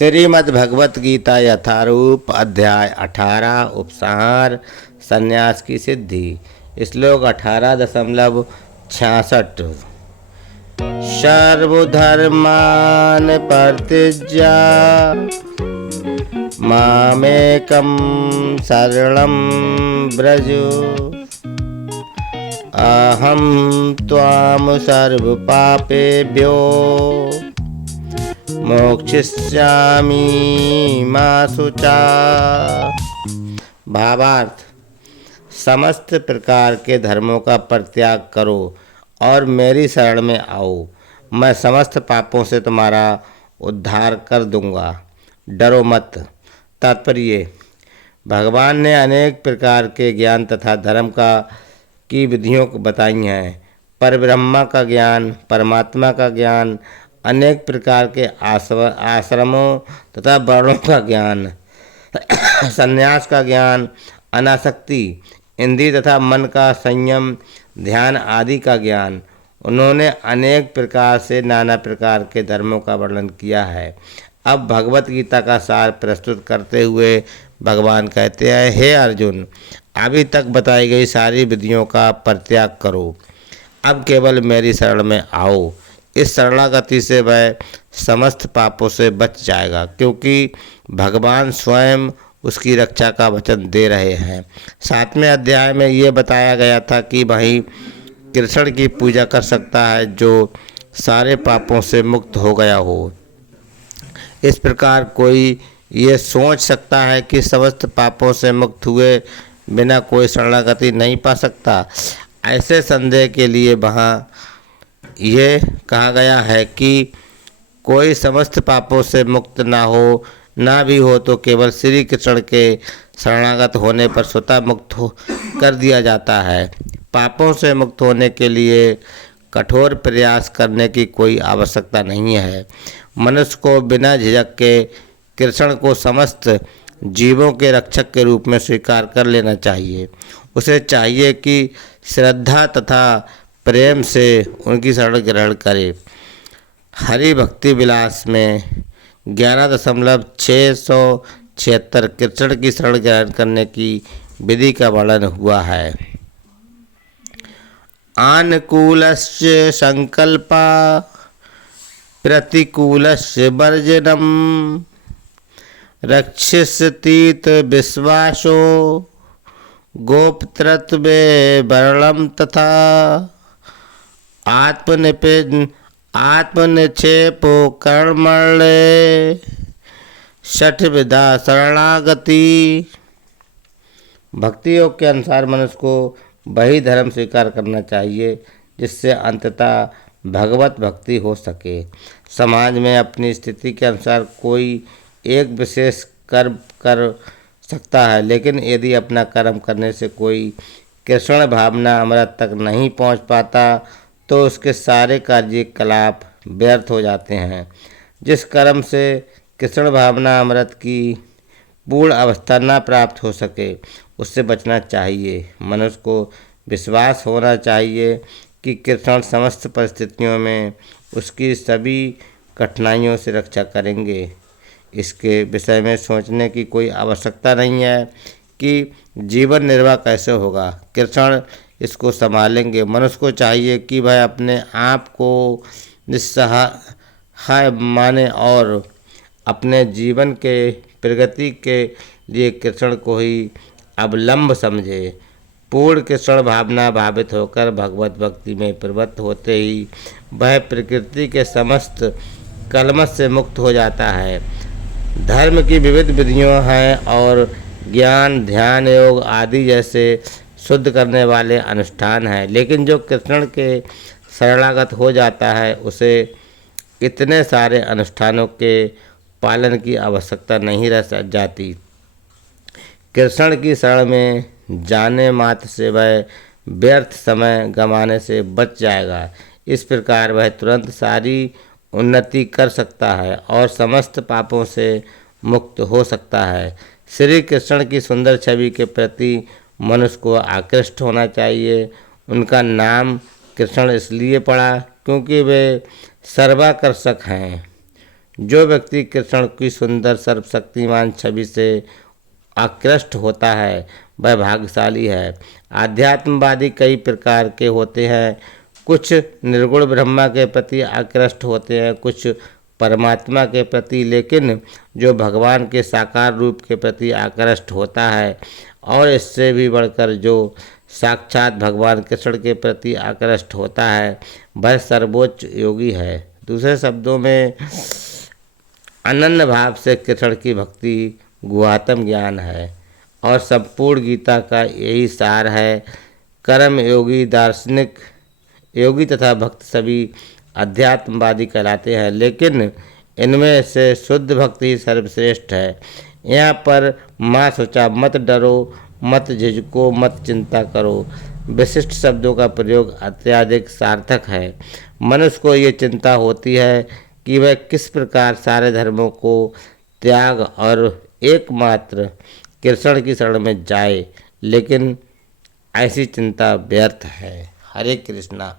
श्रीमद् भगवत गीता यथारूप अध्याय 18 उपसंहार संन्यास की सिद्धि। श्लोक 18.66 सर्वधर्मान् परित्यज्य मामेकं शरणं व्रज अहं त्वां सर्वपापेभ्यो मोक्षयिष्यामि मा शुचा। भावार्थ, समस्त प्रकार के धर्मों का परित्याग करो और मेरी शरण में आओ, मैं समस्त पापों से तुम्हारा उद्धार कर दूंगा, डरो मत। तात्पर्य, भगवान ने अनेक प्रकार के ज्ञान तथा धर्म की विधियों को बताई हैं। परब्रह्मा का ज्ञान, परमात्मा का ज्ञान, अनेक प्रकार के आश्रमों तथा वर्णों का ज्ञान, संन्यास का ज्ञान, अनासक्ति, इंद्रिय तथा मन का संयम, ध्यान आदि का ज्ञान। उन्होंने अनेक प्रकार से नाना प्रकार के धर्मों का वर्णन किया है। अब भगवत गीता का सार प्रस्तुत करते हुए भगवान कहते हैं, हे अर्जुन, अभी तक बताई गई सारी विधियों का परित्याग करो, अब केवल मेरी शरण में आओ। इस शरणागति से वह समस्त पापों से बच जाएगा, क्योंकि भगवान स्वयं उसकी रक्षा का वचन दे रहे हैं। 7वें अध्याय में ये बताया गया था कि वही कृष्ण की पूजा कर सकता है जो सारे पापों से मुक्त हो गया हो। इस प्रकार कोई ये सोच सकता है कि समस्त पापों से मुक्त हुए बिना कोई शरणागति नहीं पा सकता। ऐसे संदेह के लिए वहाँ ये कहा गया है कि कोई समस्त पापों से मुक्त ना हो, ना भी हो तो केवल श्री कृष्ण के शरणागत होने पर स्वतः मुक्त कर दिया जाता है। पापों से मुक्त होने के लिए कठोर प्रयास करने की कोई आवश्यकता नहीं है। मनुष्य को बिना झिझक के कृष्ण को समस्त जीवों के रक्षक के रूप में स्वीकार कर लेना चाहिए। उसे चाहिए कि श्रद्धा तथा प्रेम से उनकी शरण ग्रहण करे। हरि भक्ति विलास में 11.676 कृष्ण की शरण ग्रहण करने की विधि का वर्णन हुआ है। अनुकूलस्य संकल्पा प्रतिकूलस्य वर्जनम रक्षिष्यतीत विश्वासो गोपत्रत्वे वर्णम तथा आत्मनिक्षेपो कर्मणे षट्विधा शरणागति। भक्ति योग के अनुसार मनुष्य को वही धर्म स्वीकार करना चाहिए जिससे अंततः भगवत भक्ति हो सके। समाज में अपनी स्थिति के अनुसार कोई एक विशेष कर्म कर सकता है, लेकिन यदि अपना कर्म करने से कोई कृष्ण भावना अमृत तक नहीं पहुंच पाता तो उसके सारे कार्यकलाप व्यर्थ हो जाते हैं। जिस कर्म से कृष्ण भावना अमृत की पूर्ण अवस्था न प्राप्त हो सके उससे बचना चाहिए। मनुष्य को विश्वास होना चाहिए कि कृष्ण समस्त परिस्थितियों में उसकी सभी कठिनाइयों से रक्षा करेंगे। इसके विषय में सोचने की कोई आवश्यकता नहीं है कि जीवन निर्वाह कैसे होगा, कृष्ण इसको संभालेंगे। मनुष्य को चाहिए कि वह अपने आप को निस्सहाय माने और अपने जीवन के प्रगति के लिए कृष्ण को ही अवलंब समझे। पूर्ण कृष्ण भावना भावित होकर भगवत भक्ति में प्रवृत्त होते ही वह प्रकृति के समस्त कलमश से मुक्त हो जाता है। धर्म की विविध विधियों हैं और ज्ञान, ध्यान, योग आदि जैसे शुद्ध करने वाले अनुष्ठान हैं, लेकिन जो कृष्ण के शरणागत हो जाता है उसे इतने सारे अनुष्ठानों के पालन की आवश्यकता नहीं रह जाती। कृष्ण की शरण में जाने मात्र से वह व्यर्थ समय गंवाने से बच जाएगा। इस प्रकार वह तुरंत सारी उन्नति कर सकता है और समस्त पापों से मुक्त हो सकता है। श्री कृष्ण की सुंदर छवि के प्रति मनुष्य को आकृष्ट होना चाहिए। उनका नाम कृष्ण इसलिए पड़ा क्योंकि वे सर्वाकर्षक हैं। जो व्यक्ति कृष्ण की सुंदर सर्वशक्तिमान छवि से आकृष्ट होता है वह भाग्यशाली है। आध्यात्मवादी कई प्रकार के होते हैं। कुछ निर्गुण ब्रह्मा के प्रति आकृष्ट होते हैं, कुछ परमात्मा के प्रति, लेकिन जो भगवान के साकार रूप के प्रति आकृष्ट होता है और इससे भी बढ़कर जो साक्षात भगवान कृष्ण के प्रति आकृष्ट होता है वह सर्वोच्च योगी है। दूसरे शब्दों में अनन्य भाव से कृष्ण की भक्ति गुहात्म ज्ञान है और संपूर्ण गीता का यही सार है। कर्म योगी, दार्शनिक योगी तथा भक्त सभी अध्यात्मवादी कहलाते हैं, लेकिन इनमें से शुद्ध भक्ति ही सर्वश्रेष्ठ है। यहाँ पर माँ सोचा मत डरो, मत झिझको, मत चिंता करो विशिष्ट शब्दों का प्रयोग अत्यधिक सार्थक है। मनुष्य को ये चिंता होती है कि वह किस प्रकार सारे धर्मों को त्याग और एकमात्र कृष्ण की शरण में जाए, लेकिन ऐसी चिंता व्यर्थ है। हरे कृष्णा।